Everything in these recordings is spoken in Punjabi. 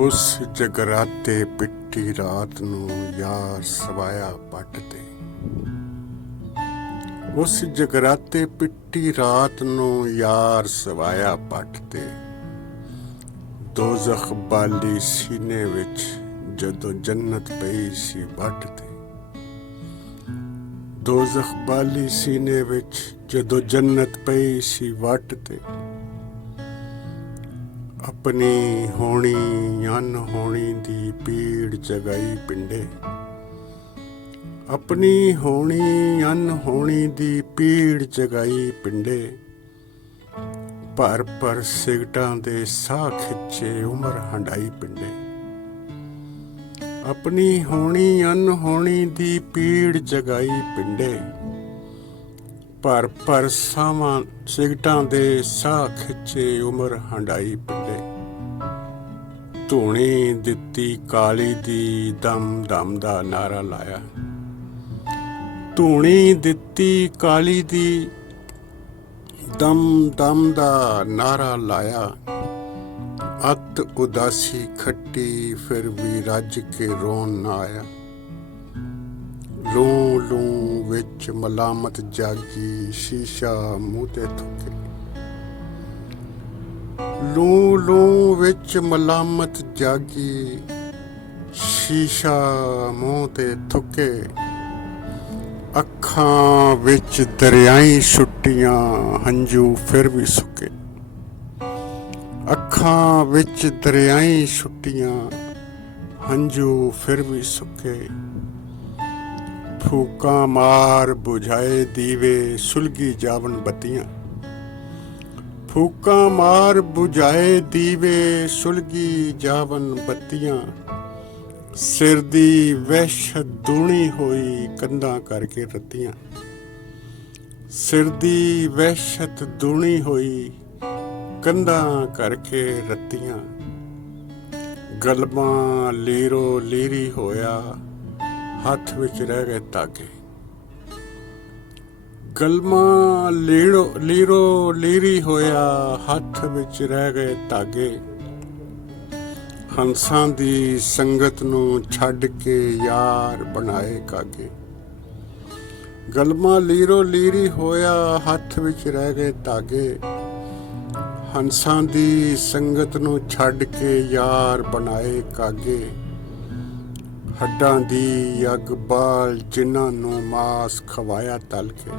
ਉਸ ਜਗਰਾਤੇ ਪਿੱਟੀ ਰਾਤ ਨੂੰ ਯਾਰ ਸਵਾਇਆ ਪੱਟ ਤੇ। ਉਸ ਜਗਰਾਤੇ ਪਿੱਟੀ ਰਾਤ ਨੂੰ ਯਾਰ ਸਵਾਇਆ ਪੱਟ ਤੇ। ਦੋਜ਼ਖ ਬਾਲੀ ਸੀਨੇ ਵਿੱਚ ਜਦੋਂ ਜੰਨਤ ਪਈ ਸੀ ਵੱਟ ਤੇ। ਦੋਜ਼ਖ ਬਾਲੀ ਸੀਨੇ ਵਿੱਚ ਜਦੋਂ ਜੰਨਤ ਪਈ ਸੀ ਵੱਟ ਤੇ। ਆਪਣੀ ਹੋਣੀ ਅਨਹੋਣੀ ਦੀ ਪੀੜ ਜਗਾਈ ਪਿੰਡੇ। ਆਪਣੀ ਹੋਣੀ ਅਨਹੋਣੀ ਦੀ ਪੀੜ ਜਗਾਈ ਪਿੰਡੇ। ਭਰ ਭਰ ਸਿਗਟਾਂ ਦੇ ਸਾਹ ਖਿੱਚੇ ਉਮਰ ਹੰਡਾਈ ਪਿੰਡੇ। ਆਪਣੀ ਹੋਣੀ ਅਨਹੋਣੀ ਦੀ ਪੀੜ ਜਗਾਈ ਪਿੰਡੇ। ਭਰ ਭਰ ਸਾਵਾਂ ਸਿਗਟਾਂ ਦੇ ਸਾਹ ਖਿੱਚੇ ਉਮਰ ਹੰਡਾਈ ਪਿੰਡੇ। ਧੂਣੀ ਦਿੱਤੀ ਕਾਲੀ ਦੀ ਦਮ ਦਮ ਦਾ ਨਾਰਾ ਲਾਇਆ। ਧੂਣੀ ਦਿੱਤੀ ਕਾਲੀ ਦੀ ਦਮ ਦਮ ਦਾ ਨਾਰਾ ਲਾਇਆ। ਅੱਤ ਉਦਾਸੀ ਖੱਟੀ ਫਿਰ ਵੀ ਰੱਜ ਕੇ ਰੋਣ ਨਾ ਆਇਆ। ਲੂੰ ਲੂੰ ਵਿੱਚ ਮਲਾਮਤ ਜਾਗੀ ਸ਼ੀਸ਼ਾ ਮੂੰਹ ਤੇ ਥੁੱਕੇ। ਲੂੰ ਲੂੰ ਵਿੱਚ ਮਲਾਮਤ ਜਾਗੀ ਸ਼ੀਸ਼ਾ ਮੂੰਹ ਤੇ ਥੁੱਕੇ। ਅੱਖਾਂ ਵਿੱਚ ਦਰਿਆਈ ਛੁੱਟੀਆਂ ਹੰਝੂ ਫਿਰ ਵੀ ਸੁੱਕੇ। ਅੱਖਾਂ ਵਿੱਚ ਦਰਿਆਈ ਛੁੱਟੀਆਂ ਹੰਝੂ ਫਿਰ ਵੀ ਸੁੱਕੇ। ਫੂਕਾਂ ਮਾਰ ਬੁਝਾਏ ਦੀਵੇ ਸੁਲਗੀ ਜਾਵਨ ਬੱਤੀਆਂ। ਫੂਕਾਂ ਮਾਰ ਬੁਝਾਏ ਦੀਵੇ ਸੁਲਗੀ ਜਾਵਨ ਬੱਤੀਆਂ। ਸਿਰ ਦੀ ਵਹਿਸ਼ਤ ਦੂਣੀ ਹੋਈ ਕੰਧਾਂ ਕਰਕੇ ਰੱਤੀਆਂ। ਸਿਰ ਦੀ ਵਹਿਸ਼ਤ ਦੂਣੀ ਹੋਈ ਕੰਧਾਂ ਕਰਕੇ ਰੱਤੀਆਂ। ਗਲਬਾਂ ਲੀਰੋ ਲੀਰੀ ਹੋਇਆ ਹੱਥ ਵਿੱਚ ਰਹਿ ਗਏ ਧਾਗੇ। ਗਲਬਾਂ ਲੀਰੋ ਲੀਰੀ ਹੋਇਆ ਹੱਥ ਵਿੱਚ ਰਹਿ ਗਏ ਧਾਗੇ। ਹੰਸਾਂ ਦੀ ਸੰਗਤ ਨੂੰ ਛੱਡ ਕੇ ਯਾਰ ਬਣਾਏ ਕਾਗੇ। ਗਲਬਾਂ ਲੀਰੋ ਲੀਰੀ ਹੋਇਆ ਹੱਥ ਵਿੱਚ ਰਹਿ ਗਏ ਧਾਗੇ। ਹੰਸਾਂ ਦੀ ਸੰਗਤ ਨੂੰ ਛੱਡ ਕੇ ਯਾਰ ਬਣਾਏ ਕਾਗੇ। ਹੱਡਾਂ ਦੀ ਅੱਗ ਬਾਲ ਜਿਨ੍ਹਾਂ ਨੂੰ ਮਾਸ ਖਵਾਇਆ ਤਲ ਕੇ।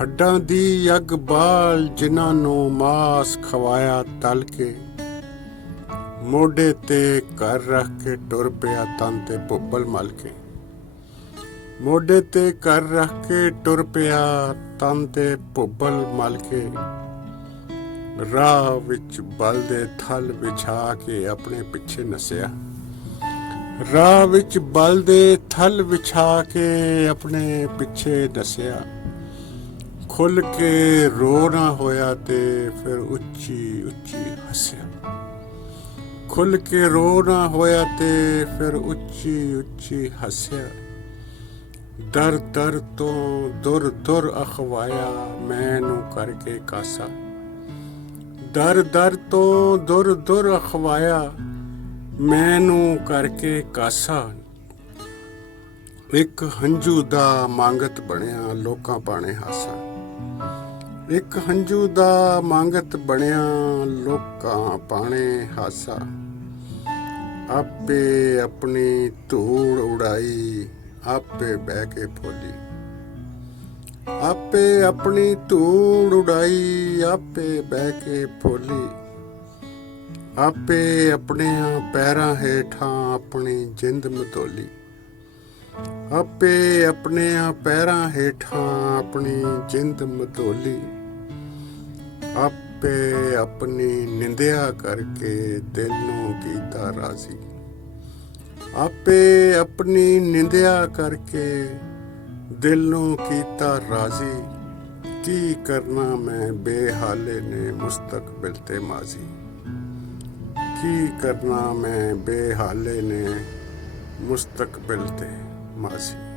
ਹੱਡਾਂ ਦੀ ਅੱਗ ਬਾਲ ਜਿਨ੍ਹਾਂ ਨੂੰ ਮਾਸ ਖਵਾਇਆ ਤਲ ਕੇ। ਮੋਢੇ ਤੇ ਘਰ ਰੱਖ ਕੇ ਟੁਰ ਪਿਆ ਤਨ ਤੇ ਭੁੱਬਲ ਮਲ ਕੇ। ਮੋਢੇ ਤੇ ਘਰ ਰੱਖ ਕੇ ਟੁਰ ਪਿਆ ਤਨ ਤੇ ਭੁੱਬਲ ਮਲ ਕੇ। ਰਾਹ ਵਿੱਚ ਬਲ ਦੇ ਥਲ ਵਿਛਾ ਕੇ ਆਪਣੇ ਪਿੱਛੇ ਨੱਸਿਆ। ਰਾਹ ਵਿੱਚ ਬਲ ਦੇ ਥਲ ਵਿਛਾ ਕੇ ਆਪਣੇ ਪਿੱਛੇ ਨੱਸਿਆ। ਖੁੱਲ ਕੇ ਰੋ ਨਾ ਹੋਇਆ ਤੇ ਫਿਰ ਉੱਚੀ ਉੱਚੀ ਹੱਸਿਆ। ਖੁੱਲ ਕੇ ਰੋ ਨਾ ਹੋਇਆ ਤੇ ਫਿਰ ਉੱਚੀ ਉੱਚੀ ਹੱਸਿਆ। ਦਰ ਦਰ ਤੋਂ ਦੁਰ ਦੁਰ ਅਖਵਾਇਆ ਮੈਨੂੰ ਕਰਕੇ ਕਾਸਾ। ਦਰ ਦਰ ਤੋਂ ਦੁਰ ਦੁਰ ਅਖਵਾਇਆ ਮੈਨੂੰ ਕਰਕੇ ਕਾਸਾ। ਇੱਕ ਹੰਝੂ ਦਾ ਮੰਗਤ ਬਣਿਆ ਲੋਕਾਂ ਪਾਣੇ ਹਾਸਾ। ਇੱਕ ਹੰਝੂ ਦਾ ਮੰਗਤ ਬਣਿਆ ਲੋਕਾਂ ਪਾਣੇ ਹਾਸਾ। ਆਪੇ ਆਪਣੀ ਧੂੜ ਉਡਾਈ ਆਪੇ ਬਹਿ ਕੇ ਫੋਲੀ। ਆਪੇ ਆਪਣੀ ਧੂੜ ਉਡਾਈ ਆਪੇ ਬਹਿ ਕੇ ਫੋਲੀ। ਆਪੇ ਆਪਣਿਆਂ ਪੈਰਾਂ ਹੇਠਾਂ ਆਪਣੀ ਜਿੰਦ ਮਤੋਲੀ। ਆਪੇ ਆਪਣਿਆਂ ਪੈਰਾਂ ਹੇਠਾਂ ਆਪਣੀ ਜਿੰਦ ਮਤੋਲੀ। ਆਪੇ ਆਪਣੀ ਨਿੰਦਿਆ ਕਰਕੇ ਦਿਲ ਨੂੰ ਕੀਤਾ ਰਾਜ਼ੀ। ਆਪੇ ਆਪਣੀ ਨਿੰਦਿਆ ਕਰਕੇ ਦਿਲ ਨੂੰ ਕੀਤਾ ਰਾਜ਼ੀ। ਕੀ ਕਰਨਾ ਮੈਂ ਬੇਹਾਲੇ ਨੇ ਮੁਸਤਕਬਲ ਤੇ ਮਾਜ਼ੀ। ਕੀ ਕਰਨਾ ਮੈਂ ਬੇਹਾਲੇ ਨੇ ਮੁਸਤਕਬਲ ਤੇ ਮਾਜ਼ੀ।